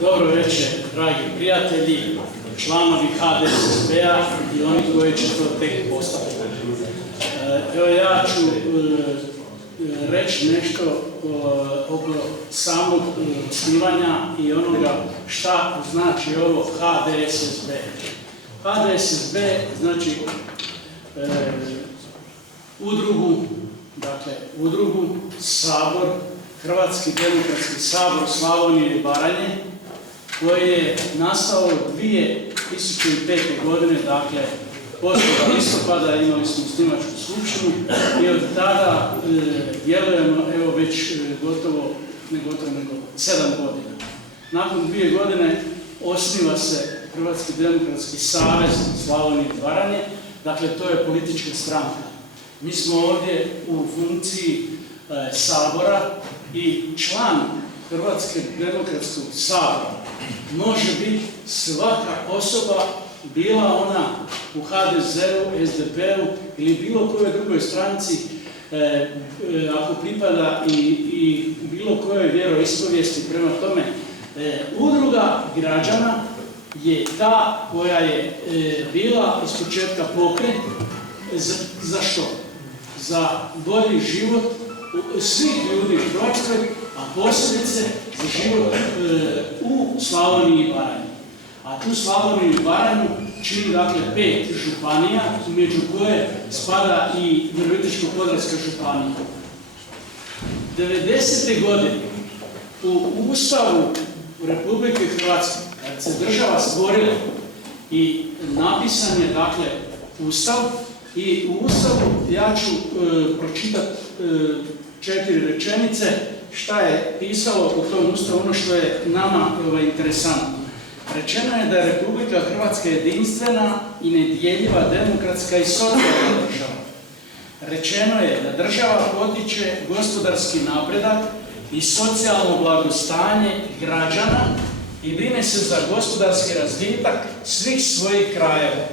Dobro večer, dragi prijatelji, članovi HDSSB-a i oni koji će to tek postaviti. Evo ja ću reći nešto oko samog osnivanja i onoga šta znači ovo HDSSB. HDSSB znači udrugu Sabor, Hrvatski demokratski sabor Slavonije i Baranje, koji je nastao 2005. godine, dakle 8. listopada imali smo snimačku skupštinu i od tada djelujemo evo već nego 7 godina. Nakon 2 godine osniva se Hrvatski demokratski savez Slavonije i Baranje, dakle to je politička stranka. Mi smo ovdje u funkciji Sabora i član Hrvatskog demokratskog sabora može biti svaka osoba, bila ona u HDZ-u, SDP-u ili bilo kojoj drugoj stranci, ako pripada i bilo kojoj vjeroispovijesti. Prema tome, udruga građana je ta koja je bila iz početka pokret. Za što? Za bolji život svih ljudi u Hrvatskoj, a posebice za život u Slavoniji i Baranji. A tu Slavoniju i Baranju čini dakle 5 županija, među koje spada i Virovitičko-podravska županija. 90. godine u Ustavu Republike Hrvatske, kad se država stvorila i napisan je dakle Ustav, i u Ustavu ja ću pročitati 4 rečenice šta je pisalo u tom Ustavu, ono što je nama interesantno. Rečeno je da je Republika Hrvatska jedinstvena i nedjeljiva demokratska i socijalna država. Rečeno je da država potiče gospodarski napredak i socijalno blagostanje građana i brine se za gospodarski razvitak svih svojih krajeva.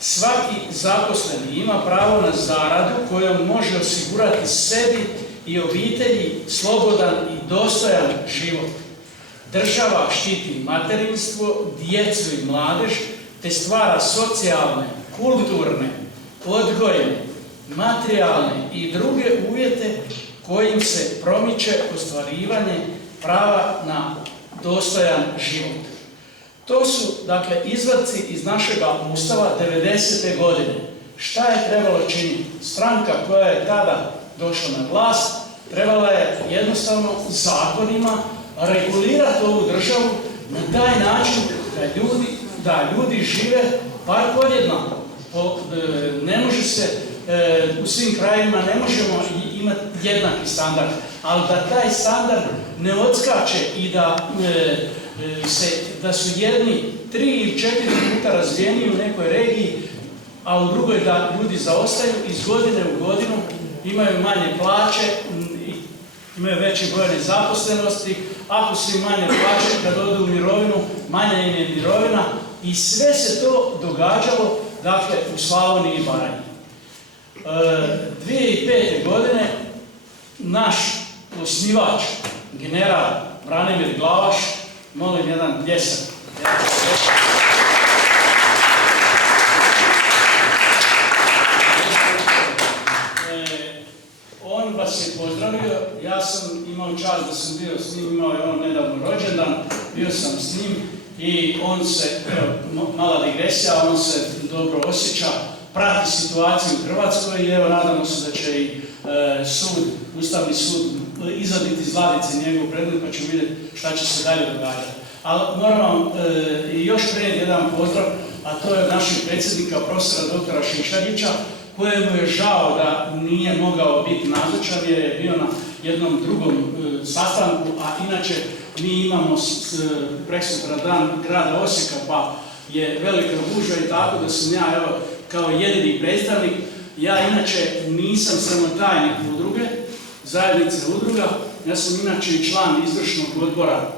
Svaki zaposleni ima pravo na zaradu kojom može osigurati sebi i obitelji slobodan i dostojan život. Država štiti materinstvo, djecu i mladež, te stvara socijalne, kulturne, odgojne, materijalne i druge uvjete kojim se promiče ostvarivanje prava na dostojan život. To su, dakle, izvadci iz našega Ustava 90. godine. Šta je trebalo činiti? Stranka koja je tada došla na vlast trebala je jednostavno zakonima regulirati ovu državu na taj način da ljudi žive bar podjednako. Ne može se u svim krajevima, ne možemo imati jednaki standard, ali da taj standard ne odskače i da su jedni 3 ili 4 puta razvijeniji u nekoj regiji, a u drugoj da ljudi zaostaju iz godine u godinu, imaju manje plaće, imaju veći broj nezaposlenosti, ako su im manje plaće, kad odu u mirovinu, manja im je mirovina i sve se to događalo, dakle, u Slavoniji i Baranji. 2005. godine naš osnivač, general Branimir Glavaš, molim jedan pljesak. On vas je pozdravio, ja sam imao čast da sam bio s njim, imao je on nedavno rođendan, bio sam s njim i on se, mala digresija, on se dobro osjeća, prati situaciju u Hrvatskoj i evo nadamo se da će i Ustavni sud izvaditi iz ladice njegov predmet pa ćemo vidjeti šta će se dalje događati. Ali moram vam još prenijeti jedan pozdrav, a to je od našeg predsjednika, profesora doktora Šišarića, kojemu je žao da nije mogao biti nazočan jer je bio na jednom drugom sastanku, a inače mi imamo preksutra dan grada Osijeka pa je velika gužva i tako da sam ja evo kao jedini predstavnik. Ja inače nisam samo tajnik udruge, zajednice udruga, ja sam inače i član izvršnog odbora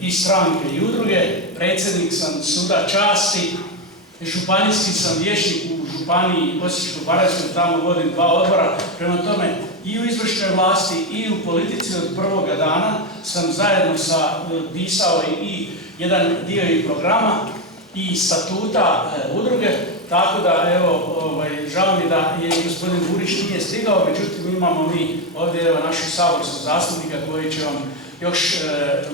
i stranke i udruge, predsjednik sam suda časti, županijski sam vijećnik u županiji Osječko-baranjskoj, tamo vodim 2 odbora, prema tome i u izvršnoj vlasti i u politici od prvoga dana sam zajedno pisao i jedan dio i programa i statuta udruge, tako da evo, žao mi da je gospodin Burić nije stigao, međutim imamo mi ovdje evo naših saborskog zastupnika koji će vam još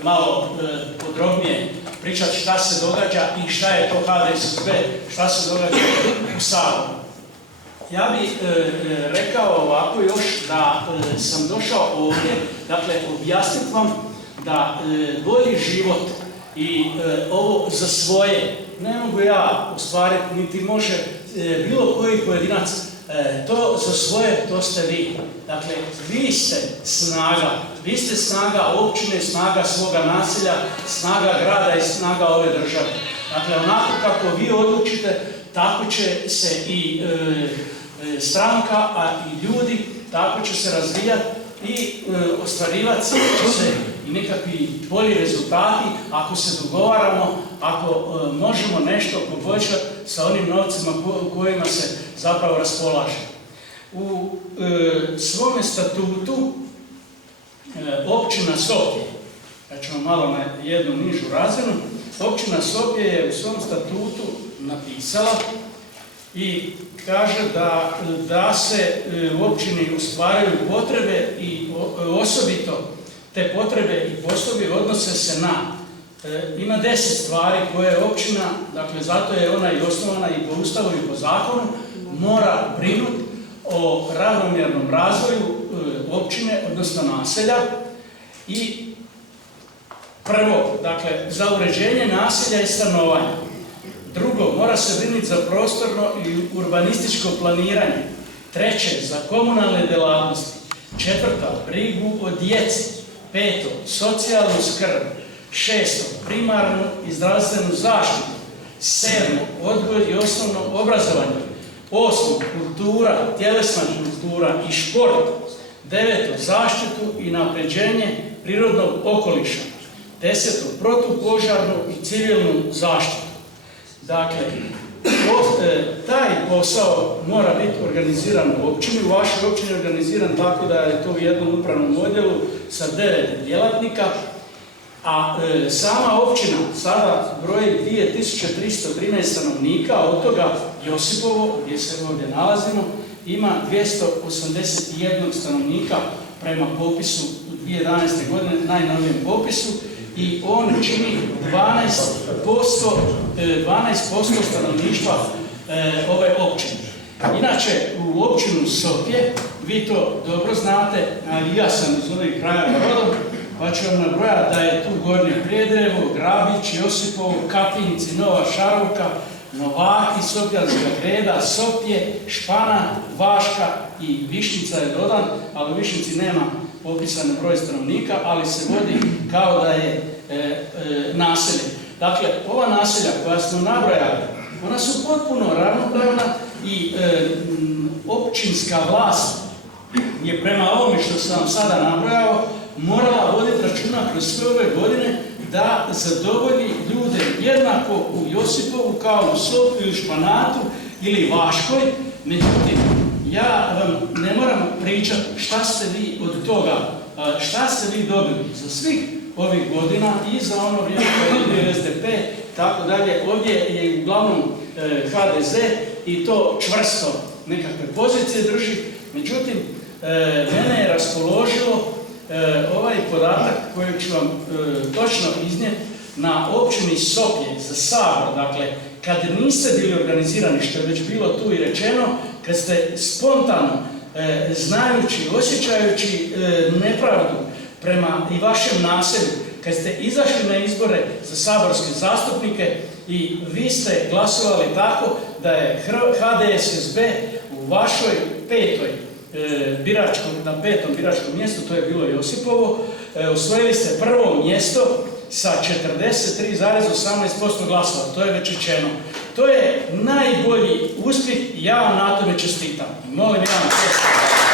malo podrobnije pričati šta se događa i šta je to HDSSB, šta se događa u Saboru. Ja bih rekao ovako još da sam došao ovdje, dakle objasniti vam da bolji život i ovo za svoje ne mogu ja ostvariti, niti može bilo koji pojedinac. To za svoje, to ste vi. Dakle, vi ste snaga općine, snaga svoga naselja, snaga grada i snaga ove države. Dakle, onako kako vi odlučite, tako će se i stranka, a i ljudi, tako će se razvijati i ostvarivati će se i nekakvi bolji rezultati ako se dogovaramo, ako možemo nešto poboljšati sa onim novcima kojima se zapravo raspolaže. U svome statutu općina Sopje, ja ćemo malo na jednu nižu razinu, općina Sopje je u svom statutu napisala i kaže da se u općini ostvaraju potrebe i osobito te potrebe i poslovi odnose se na, ima 10 stvari koje je općina, dakle zato je ona i osnovana i po Ustavu i po zakonu, mora brinuti o ravnomjernom razvoju općine, odnosno naselja. I prvo, dakle, za uređenje naselja i stanovanja. Drugo, mora se brinuti za prostorno i urbanističko planiranje. Treće, za komunalne djelatnosti. Četvrto, brigu o djeci. Peto, socijalnu skrb. Šesto, primarnu i zdravstvenu zaštitu. Sedmo, odgoj i osnovno obrazovanje. Osmo, kultura, tjelesna kultura i šport. Deveto, zaštitu i napređenje prirodnog okoliša. Deseto, protupožarnu i civilnu zaštitu. Dakle, taj posao mora biti organiziran u općini. U vašoj općini je organiziran tako da je to u jednom upravnom odjelu sa 9 djelatnika, a sama općina sada broji 2313 stanovnika, od toga Josipovo, gdje se ovdje nalazimo, ima 281 stanovnika prema popisu 2011. godine, najnovijem popisu, i on čini 12% stanovništva ove općine. Inače, u općinu Sopje, vi to dobro znate, ali ja sam iz ovih kraja rodom, pa ću vam nabrojati da je tu Gornje Prijedrevo, Grabić, Josipovo, Kapinci, Nova Šarovka, Novaki, Sopjanska Greda, Sopje, Špana, Vaška i Višnjica je dodan, ali u Višnjici nema popisan broj stanovnika, ali se vodi kao da je naselje. Dakle, ova naselja koja smo nabrojali, ona su potpuno ravnopravna i općinska vlast je prema ovome što sam sada nabrojao morala voditi računa kroz sve ove godine da zadovolji ljude jednako u Josipovu kao u Sopju, Španatu ili Vaškoj. Međutim, ja vam ne moram pričati šta ste vi od toga, šta ste vi dobili za svih ovih godina i za ono vrijeme koje je bio SDP, tako dalje. Ovdje je uglavnom HDZ i to čvrsto nekakve pozicije drži. Međutim, mene je raspoložilo ovaj podatak koji ću vam točno iznijeti na općini Sopje za Sabor. Dakle, kad niste bili organizirani, što je već bilo tu i rečeno, kad ste spontano, znajući, osjećajući nepravdu prema i vašem naselju, kad ste izašli na izbore za saborske zastupnike i vi ste glasovali tako da je HDSSB u vašoj na petom biračkom mjestu, to je bilo Josipovo, osvojili ste prvo mjesto sa 43,18% glasova, to je već rečeno. To je najbolji uspjeh i ja vam na tome čestitam. Molim ja vam čestitam.